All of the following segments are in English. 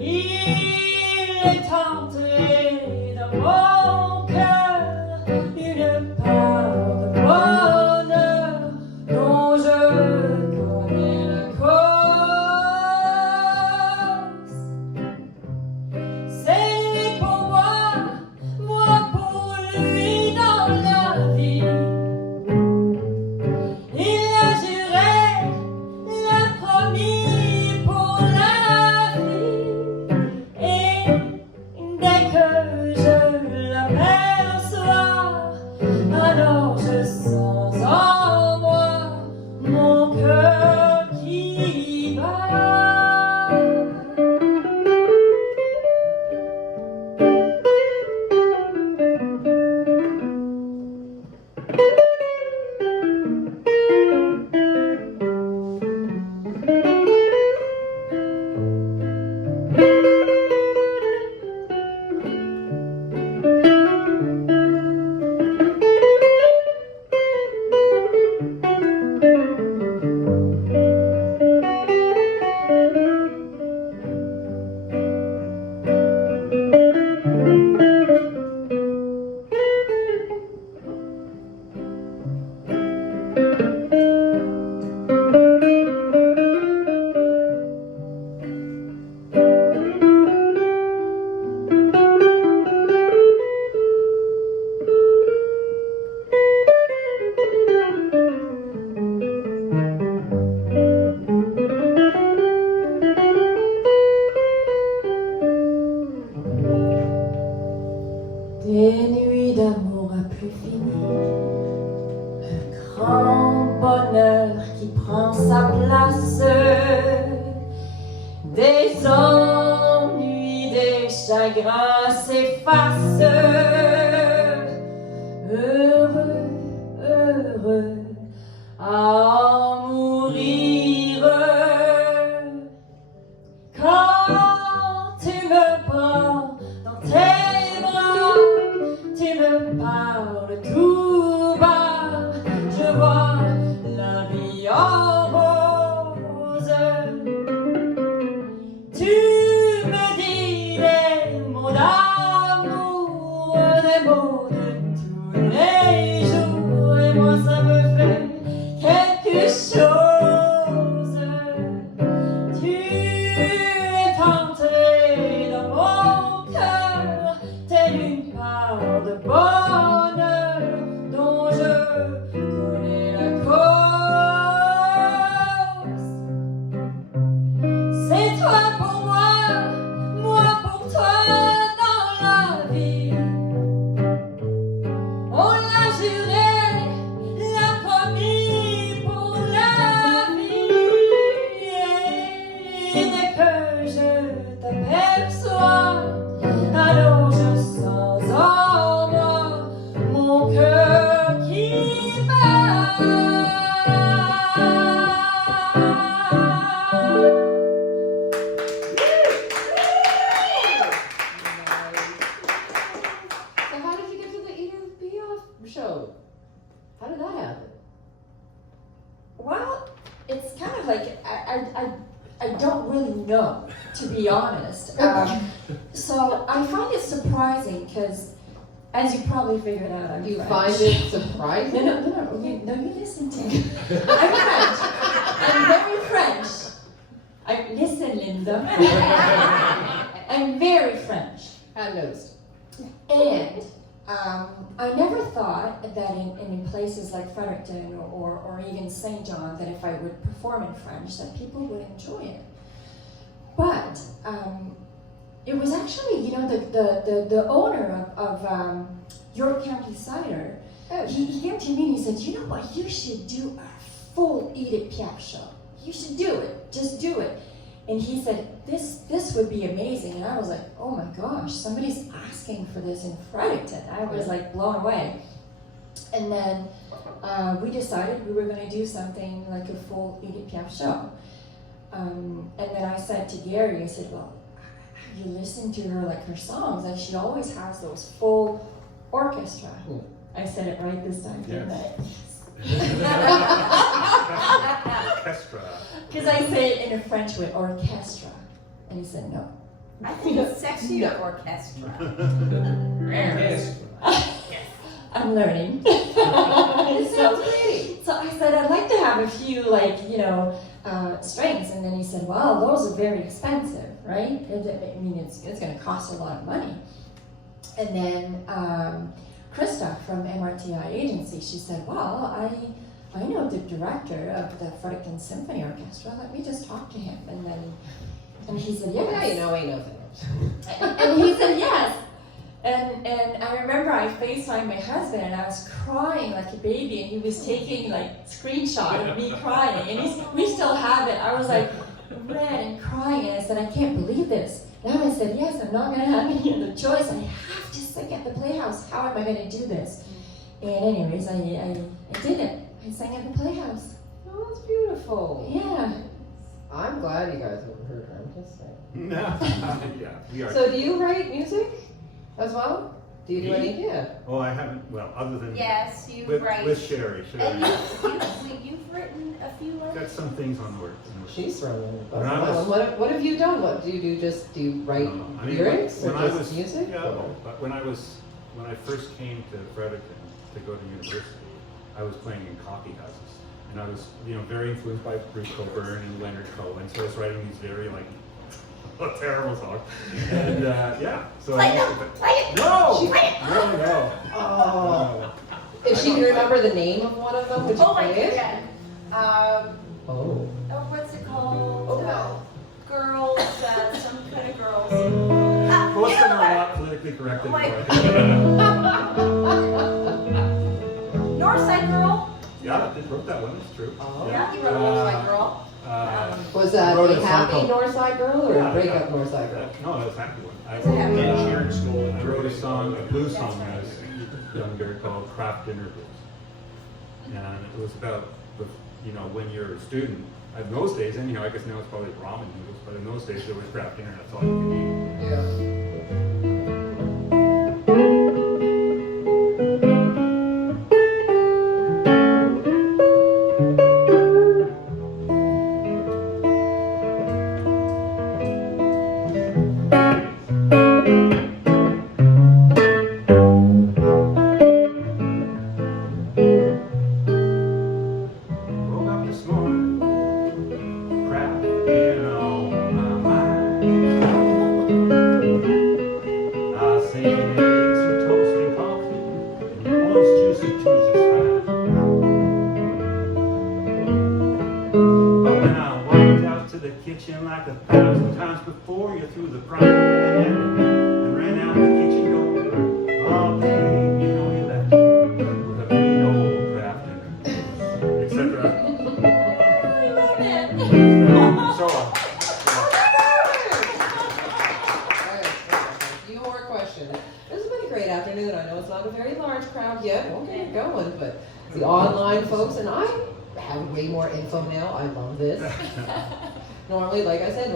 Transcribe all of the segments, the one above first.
Il est entré dans mon cœur une part de bonheur dont je connais la cause. C'est lui pour moi pour lui dans la vie. Il a juré, l'a promis pour la vie. Et dès que je l'aperçois, alors je sens en moi mon cœur qui bat. Des nuits d'amour à plus finir, un grand bonheur qui prend sa place, des ennuis, des chagrins s'effacent, heureux, heureux à en mourir. Quand tu me prends dans tes bras, tu me parles tout bas, je vois la vie en rose. Tu me dis des mots d'amour, des mots de tous les jours, et moi ça me fait quelque chose. Tu es entré dans mon cœur, telle une part de bonheur dont je connais la cause. C'est toi pour moi pour toi dans la vie. On l'a juré, l'a promis pour la vie. Et dès que je t'aperçois, alors je sens en moi mon cœur qui bat. So how did you get to the Eater Piaf show? How did that happen? Well, it's kind of like I don't really know, to be honest. So I find it surprising because, as you probably figured out, I'm You French. find it surprising? No, you listen to me. I'm French. I'm very French. Listen, Linda. I'm very French. I noticed. And I never thought that in places like Fredericton or even St. John, that if I would perform in French, that people would enjoy it. But it was actually, the owner of York County Cider, he came to me and he said, you know what, you should do a full Edith Piaf show. You should do it, just do it. And he said, this would be amazing. And I was like, oh my gosh, somebody's asking for this in Fredericton. I was like blown away. And then we decided we were going to do something like a full Edith Piaf show. And then I said to Garry, I said, well, have you listened to her, like her songs? And she always has those full orchestra. I said it right this time, didn't I? Orchestra. Because I say it in a French way, orchestra. And he said, no, I think it's sexier orchestra. I'm learning. It sounds great. So I said, I'd like to have a few, like, strings. And then he said, well, those are very expensive, right? I mean, it's going to cost a lot of money. And then Krista from MRTI agency, she said, well, I know the director of the Fredericton Symphony Orchestra. Let me just talk to him. And he said, yes. Yeah, you know, ain't nothing. And he said, yes. And I remember I FaceTimed my husband and I was crying like a baby and he was taking like screenshot of me crying and we still have it. I was like red and crying and I said, I can't believe this. Now I said, yes, I'm not going to have any other choice. I have to sing at the Playhouse. How am I going to do this? And anyways, I did it. I sang at the Playhouse. Oh, that's beautiful. Yeah. I'm glad you guys haven't heard her. I'm just saying. Yeah, we are. So do you write music as well? Do you do Me? any? Yeah. Oh, I haven't, well, other than Yes, you with, write. with Sherry. And you've written a few Got others. some things on the works. She's thrown in. When I was- What have you done? What do you do? Do you write I mean, lyrics when or I just was, music? Yeah, or- but when I first came to Fredericton to go to university, I was playing in coffee houses. And I was, very influenced by Bruce Coburn and Leonard Cohen, so I was writing these very, terrible songs. And, so Play I them! Play it! No! Play it! No, no. Oh. No. If she can remember the name of one of them, would you Oh, I play it? can. Oh. What's it called? Oh, no. Girls, some kind of girls. Most of them are you know not politically correct Oh my anymore. Northside Girl. Yeah, I wrote that one, it's true. Oh. Yeah, you wrote Northside Girl. Was that wrote a a song happy called- Northside Girl or Yeah, a breakup yeah. Northside Girl? No, that was a happy one. It's a happy one. Cheer in school. I wrote a song, a blues song when I was younger called Craft Dinner Blues. And it was about, when you're a student, in those days, anyhow, I guess now it's probably ramen noodles, but in those days there was craft dinner, that's all you could eat. Yeah. Woke up this morning, craft dinner on my mind. I seen eggs and toast and coffee, and one's juicy, two's just fine. But when I walked out to the kitchen like 1,000 times before, you threw the frying pan and ran out the kitchen door. Oh, babe, you left with a big old craft dinner, etc. I love it. So on. A few more questions. This has been a great afternoon. I know it's not a very large crowd yet. We'll get it going, but the online folks, and I have way more info now. I love this. Normally, like I said,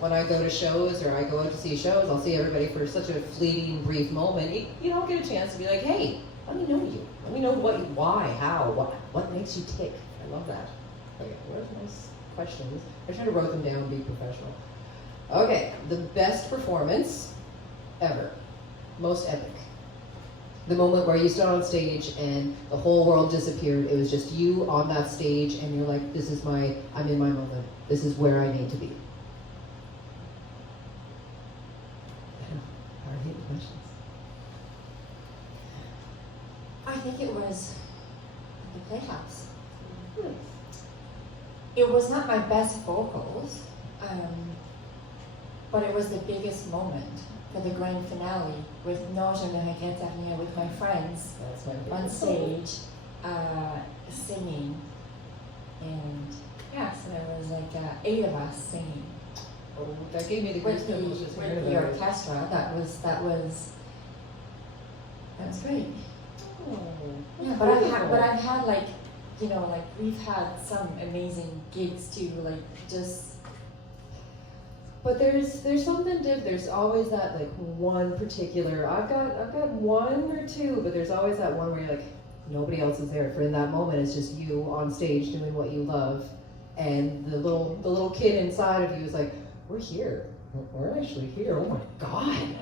when I go to shows or I go out to see shows, I'll see everybody for such a fleeting, brief moment. You don't get a chance to be like, hey, let me know you. Let me know why, how, what makes you tick. I love that. Okay, where's nice questions? I should have wrote them down, be professional. Okay, the best performance ever. Most epic. The moment where you stood on stage and the whole world disappeared. It was just you on that stage and you're like, I'm in my moment. This is where I need to be. I hate the questions. I think it was the Playhouse. Nice. It was not my best vocals, but it was the biggest moment for the grand finale with No Je ne regrette rien with my friends That's my on favorite. stage singing. And yes, there was like 8 of us singing Oh, that gave me the with goosebumps just hearing the about it. orchestra. That was great. Oh, Yeah, but I've had like we've had some amazing gigs too, like just. But there's something different. There's always that like one particular. I've got one or two, but there's always that one where you're like, nobody else is there. For in that moment, it's just you on stage doing what you love, and the little kid inside of you is like, we're here. We're actually here. Oh my God!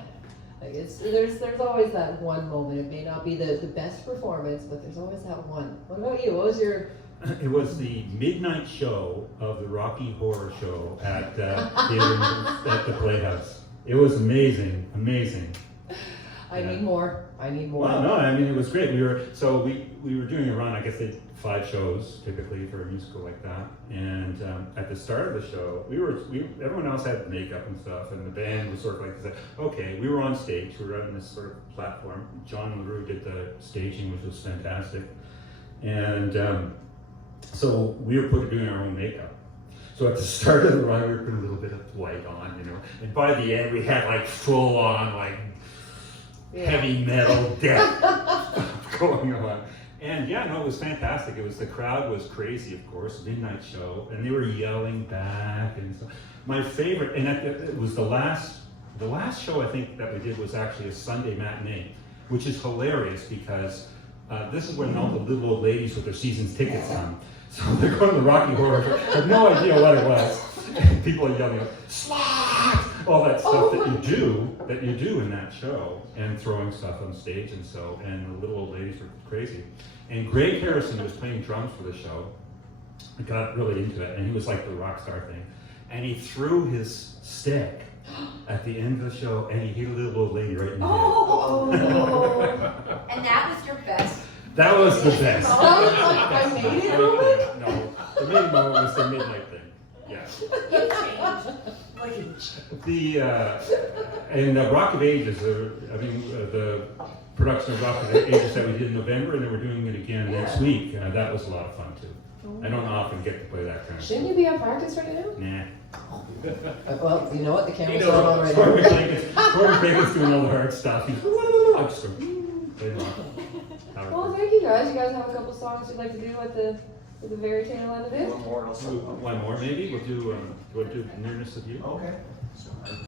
Like there's always that one moment. It may not be the best performance, but there's always that one. What about you? What was your? It was the midnight show of the Rocky Horror Show at at the Playhouse. It was amazing, amazing. I need more. I need more. Well, no, I mean it was great. We were doing a run. I guess they 5 shows typically for a musical like that. And at the start of the show, everyone else had makeup and stuff, and the band was sort of like, okay, we were on stage. We were on this sort of platform. John LaRue did the staging, which was fantastic. And so we were doing our own makeup. So at the start of the run, we were putting a little bit of white on, you know. And by the end, we had like full on heavy metal death going on. And yeah, no, it was fantastic. The crowd was crazy, of course, midnight show, and they were yelling back and so. My favorite, and it was the last show I think that we did was actually a Sunday matinee, which is hilarious because this is when all the little old ladies with their season's tickets come. So they're going to the Rocky Horror Show, have no idea what it was. And people are yelling, "Slot!" All that stuff that you do in that show, and throwing stuff on stage and so, and the little old ladies were crazy. And Greg Harrison was playing drums for the show. I got really into it, and he was like the rock star thing. And he threw his stick at the end of the show, and he hit a little old lady right in the head. Oh! And that was your best. That was the best. That was like my maiden moment? No, the maiden moment was the midnight thing. Yeah. And Rock of Ages, the production of Rock of Ages that we did in November, and then we're doing it again next week. That was a lot of fun too. I don't often get to play that kind of Shouldn't you be at practice right now? Nah. Well, you know what? The camera's not on right now. Corbin Bacon's doing all the hard stuff. I'll just go play rock. Well, thank you guys. You guys have a couple songs you'd like to do at the very tail end of it? One more also. One more maybe. We'll do Nearness of You. Okay.